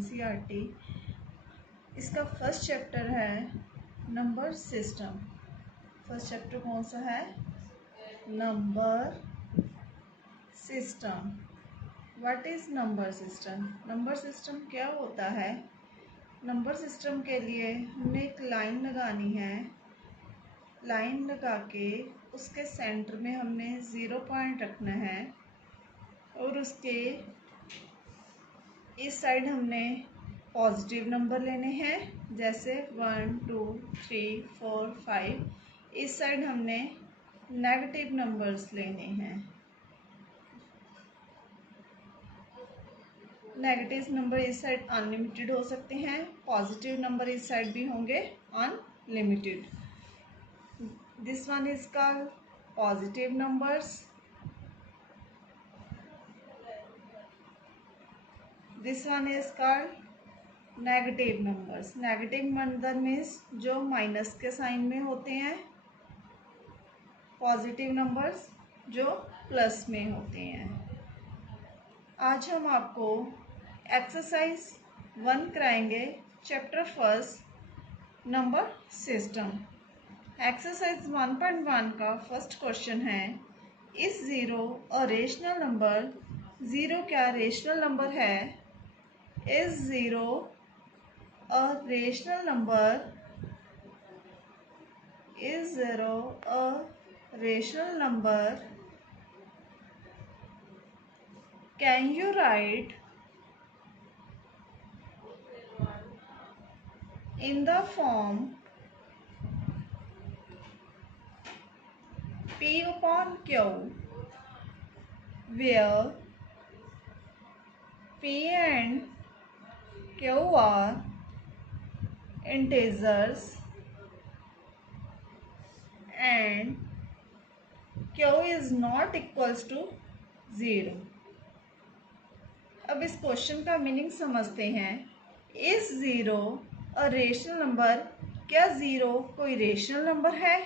NCERT. इसका first chapter है number system. First chapter कौन सा है? Number system. What is number system? Number system क्या होता है? नंबर सिस्टम के लिए हमने एक लाइन लगानी है। लाइन लगा के उसके सेंटर में हमने 0 पॉइंट रखना है और उसके इस साइड हमने पॉजिटिव नंबर लेने हैं, जैसे 1 2 3 4 5। इस साइड हमने नेगेटिव नंबर्स लेने हैं। नेगेटिव नंबर इस साइड अनलिमिटेड हो सकते हैं, पॉजिटिव नंबर इस साइड भी होंगे unlimited. This one is called positive numbers. This one is called negative numbers. Negative number means जो माइनस के साइन में होते हैं, पॉजिटिव नंबर्स जो प्लस में होते हैं। आज हम आपको एक्सरसाइज 1 कराएंगे, chapter first number system. Exercise 1.1 का फर्स्ट क्वेश्चन है, इस 0 अ रेशनल नंबर? 0 क्या रेशनल नंबर है? Is 0 a rational number? Is 0 a rational number? Can you write in the form P upon Q, where P and Q are integers and Q is not equals to 0? अब इस question का meaning समझते हैं। इस 0 a rational number? क्या 0 कोई rational number है?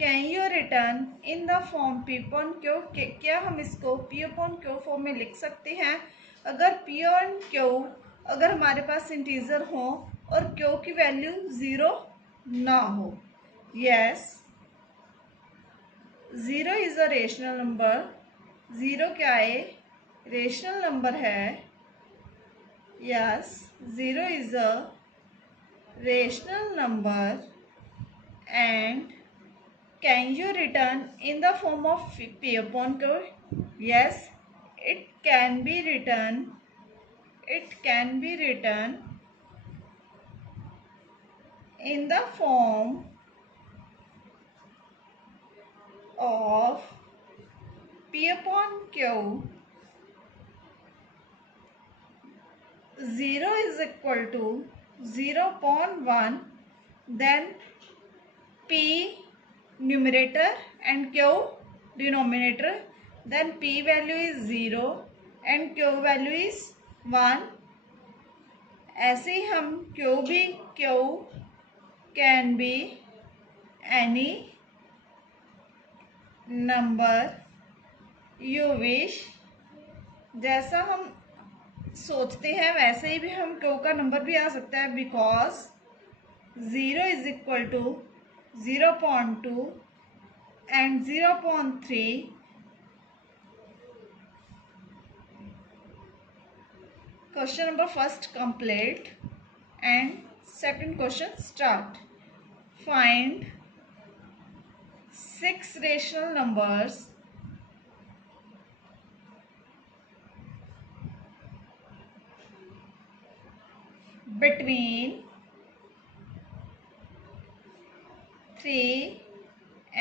Can you return in the form P upon Q? क्या हम इसको P upon Q फॉर्म में लिख सकते हैं? अगर P और Q अगर हमारे पास इंटीजर हो और Q की वैल्यू 0 ना हो। Yes, 0 is a rational number. 0 क्या है? रेशनल नंबर है। Yes, 0 is a rational number and can you return in the form of P upon Q? Yes, it can be written. It can be written in the form of P upon Q. 0 is equal to 0 upon 1, then P numerator and Q denominator, then P value is 0 and Q value is 1. ऐसे ही हम Q भी Q can be any number you wish। जैसा हम सोचते हैं वैसे ही भी हम Q का नंबर भी आ सकता है, because 0 is equal to 0.2 and 0.3। Question number first complete and second question start. Find 6 rational numbers between 3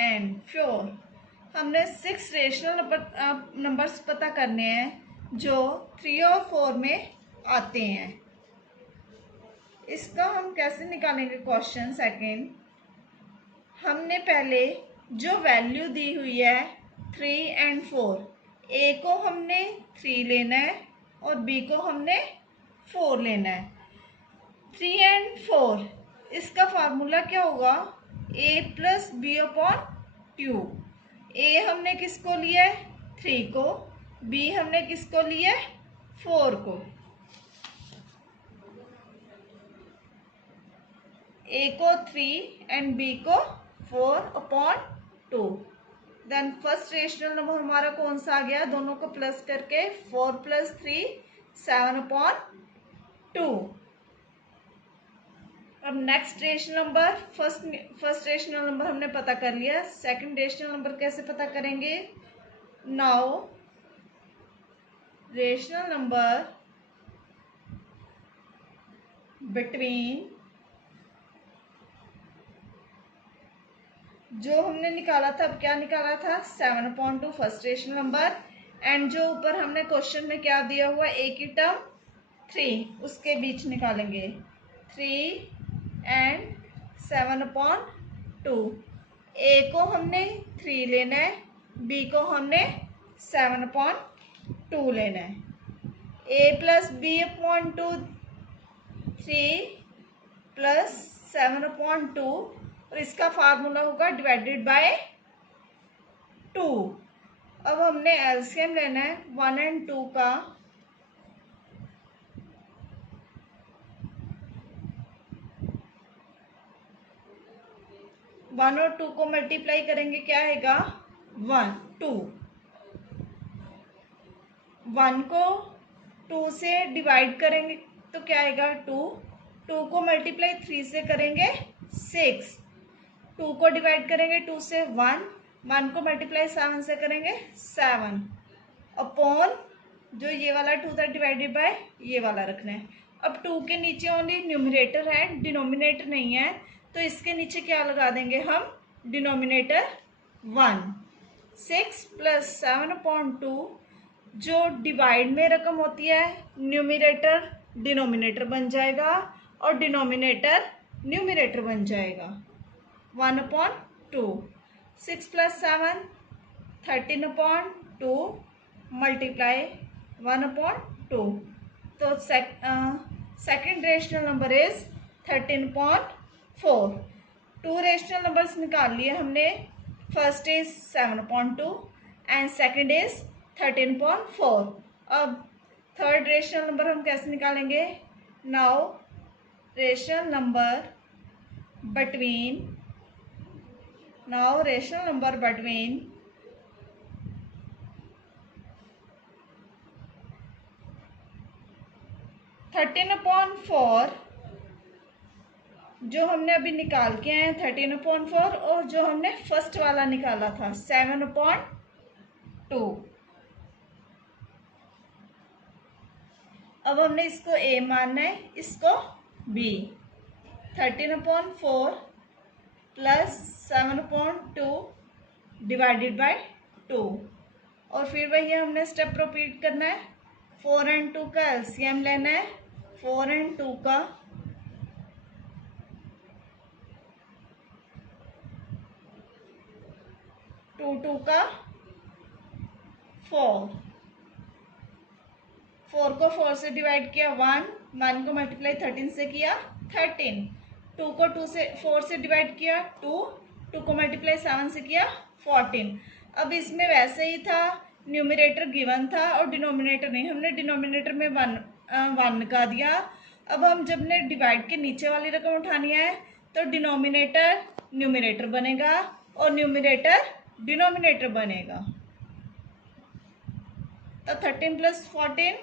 and 4। हमने 6 रेशनल नंबर्स पता करने हैं जो 3 और 4 में आते हैं। इसका हम कैसे निकालेंगे क्वेश्चन सेकंड? हमने पहले जो वैल्यू दी हुई है 3 and 4, ए को हमने 3 लेना है और बी को हमने 4 लेना है। 3 and 4 इसका फार्मूला क्या होगा? a plus B upon 2। A हमने किसको लिया है? 3 को। बी हमने किसको लिया है? 4 को। ए को 3 एंड बी को 4/2। देन फर्स्ट रेशनल नंबर हमारा कौन सा आ गया, दोनों को प्लस करके 4 + 3 7/2। अब next rational number, first rational number हमने पता कर लिया, सेकंड रेशनल नंबर कैसे पता करेंगे। नाउ रेशनल नंबर बिटवीन, जो हमने निकाला था, अब क्या निकाला था 7/2 फर्स्ट रेशनल नंबर, एंड जो ऊपर हमने क्वेश्चन में क्या दिया हुआ ए की टर्म 3, उसके बीच निकालेंगे 3 एंड 7/2। ए को हमने 3 लेना है, बी को हमने 7/2 लेना है। a + b/2 3 + 7/2, और इसका फार्मूला होगा डिवाइडेड बाय 2। अब हमने एलसीएम लेना है 1 और 2 का। वन और 2 को मल्टीप्लाई करेंगे, क्या आएगा 1 2। 1 को 2 से डिवाइड करेंगे तो क्या आएगा 2। 2 को मल्टीप्लाई 3 से करेंगे 6। 2 को डिवाइड करेंगे 2 से 1। 1 को मल्टीप्लाई 7 से करेंगे 7 अपॉन जो ये वाला 2 था डिवाइडेड बाय ये वाला रखना है। अब 2 के नीचे ओनली न्यूमरेटर है, डिनोमिनेटर नहीं है, तो इसके नीचे क्या लगा देंगे हम, डिनोमिनेटर 1। 6 + 7/2, जो डिवाइड में रकम होती है न्यूमरेटर डिनोमिनेटर बन जाएगा और डिनोमिनेटर न्यूमरेटर बन जाएगा 1/2। 6 + 7 13/2 मल्टीप्लाई 1/2। तो second rational number is 13/4। 2 rational numbers निकाल लिए हमने, first is 7/2 and second is 13/4। अब थर्ड रेशनल नंबर हम कैसे निकालेंगे। नाउ रेशनल नंबर बिटवीन 13/4 जो हमने अभी निकाल के आए 13/4, और जो हमने फर्स्ट वाला निकाला था 7/2। अब हमने इसको a मानना है, इसको b। 13/4 + 7/2 डिवाइडेड बाय 2, और फिर वही हमने स्टेप रिपीट करना है। 4 और 2 का एलसीएम लेना है, 4 और 2 का 2 2 का 4। 4 को 4 से डिवाइड किया 1। 1 को मल्टीप्लाई 13 से किया 13। 2 को 4 से डिवाइड किया 2। 2 को मल्टीप्लाई 7 से किया 14। अब इसमें वैसे ही था, न्यूमरेटर गिवन था और डिनोमिनेटर नहीं, हमने डिनोमिनेटर में 1 लगा दिया। अब हम जब ने डिवाइड के नीचे वाली रकम उठानी है तो डिनोमिनेटर न्यूमरेटर बनेगा और न्यूमरेटर डिनोमिनेटर बनेगा। तो 13 + 14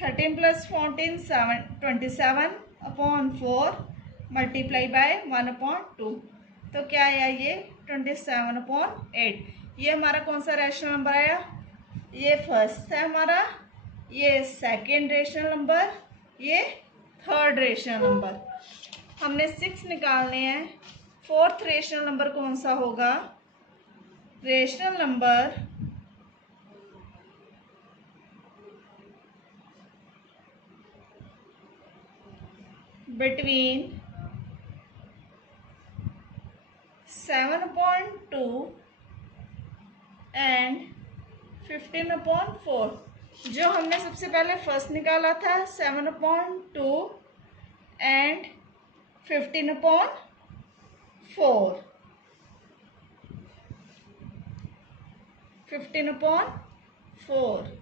27/4 मल्टीप्लाई बाय 1/2। तो क्या आया ये 27/8। ये हमारा कौन सा रेशनल नंबर आया, ये फर्स्ट है हमारा, ये सेकेंड रेशनल नंबर, ये थर्ड रेशनल नंबर। हमने 6 निकालने हैं। फोर्थ रेशनल नंबर कौन सा होगा, रेशनल नंबर बिटवीन 7/2 एंड 15/4। जो हमने सबसे पहले फर्स्ट निकाला था 7/2 and 15/4। 15/4।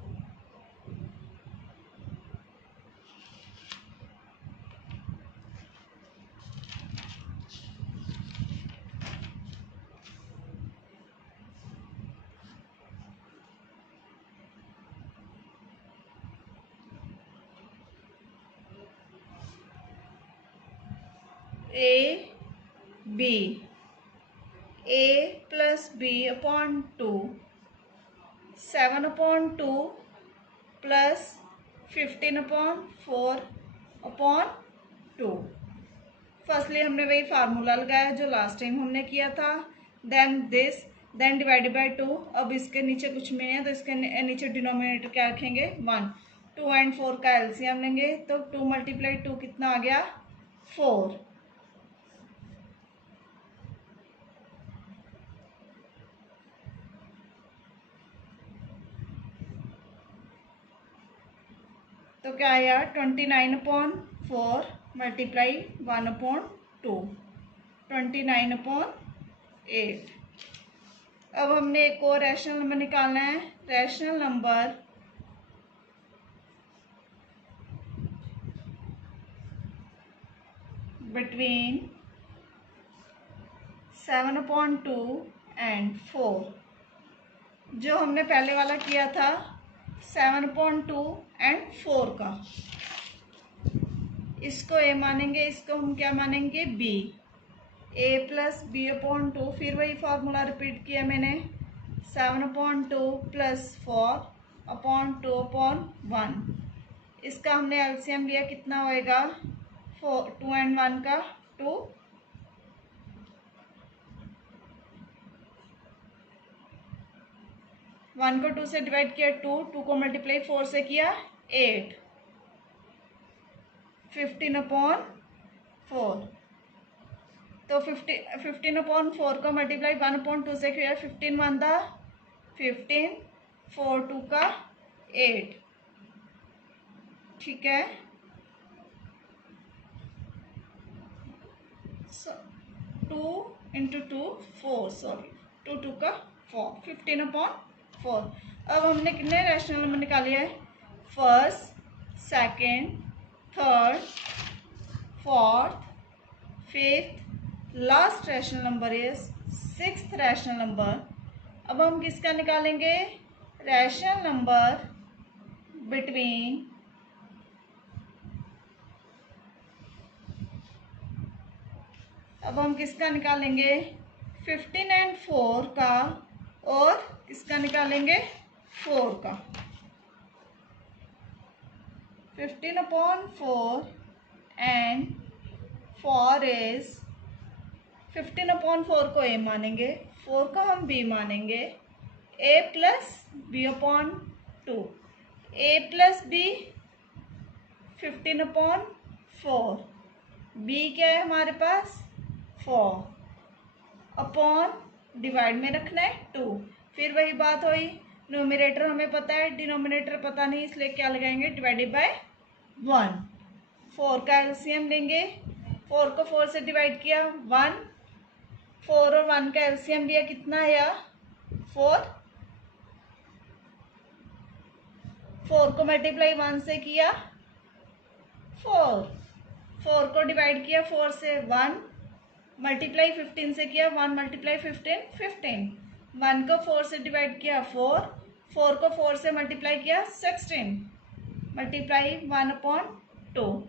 A B, A plus B upon 2, 7/2 plus 15/4 upon 2। Firstly हमने वही फार्मूला लगाया जो लास्ट टाइम हमने किया था, then this, then divided by 2। अब इसके नीचे कुछ में है तो इसके नीचे डिनोमिनेटर क्या रखेंगे 1। 2 एंड 4 का एलसीएम लेंगे तो 2 मल्टीप्लाई 2 कितना आ गया 4। तो क्या आया 29/4 मल्टीप्लाई 1/2, 29/8। अब हमने एक और रैशनल नंबर निकालना है। Rational number between 7/2 and 4। जो हमने पहले वाला किया था 7/2 एंड 4 का, इसको ए मानेंगे, इसको हम क्या मानेंगे B. A plus B upon 2, फिर वही फार्मूला रिपीट किया मैंने, 7/2 प्लस 4 अपॉन 2 अपॉन 1। इसका हमने एलसीएम लिया, कितना होएगा 4, 2 एंड 1 का 2, 1 को 2 से डिवाइड किया 2, 2 को मल्टीप्लाई 4 से किया 8, 15/4। तो 15/4 को मल्टीप्लाई 1/2 से किया, 15 1 था 15, 4 2 का 8, ठीक है। 2 इंटू 2 4, सॉरी 2 2 का 4, 15/4। अब हमने कितने रैशनल नंबर निकाले हैं, first, second, third, fourth, fifth, last rational number is 6th rational number. अब हम किसका निकालेंगे, रैशनल नंबर बिटवीन अब हम किसका निकालेंगे 15 एंड 4 का, और किसका निकालेंगे 4 का। 15/4 एंड 4 इज 15/4 को ए मानेंगे, 4 को हम बी मानेंगे। ए प्लस बी अपॉन 2, ए प्लस बी 15/4, बी क्या है हमारे पास 4, अपॉन डिवाइड में रखना है 2। फिर वही बात हुई, न्यूमरेटर हमें पता है, डिनोमिनेटर पता नहीं, इसलिए क्या लगाएंगे डिवाइडेड बाय 1। 4 का एलसीएम लेंगे, 4 को 4 से डिवाइड किया 1, 4 और 1 का एलसीएम लिया, कितना आया 4। 4 को मल्टीप्लाई 1 से किया 4, 4 को डिवाइड किया 4 से 1, मल्टीप्लाई 15 से किया 1 मल्टीप्लाई 15 15, 1 को 4 से डिवाइड किया 4, 4 को 4 से मल्टीप्लाई किया 16, मल्टीप्लाई 1/2,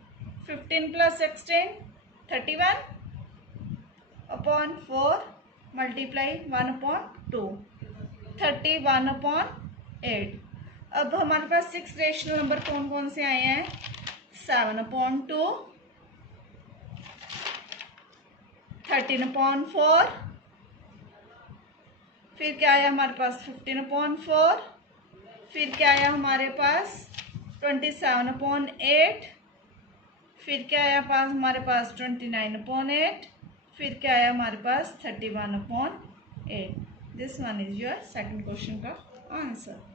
15 प्लस 16 31 अपॉन 4 मल्टीप्लाई 1/2, 31/8। अब हमारे पास 6 रेशनल नंबर कौन कौन से आए हैं, 7/2, 13/4, फिर क्या आया हमारे पास 15/4, फिर क्या आया हमारे पास 27/8, फिर क्या आया पास हमारे पास 29/8, फिर क्या आया हमारे पास 31/8। This one is your second question का आंसर।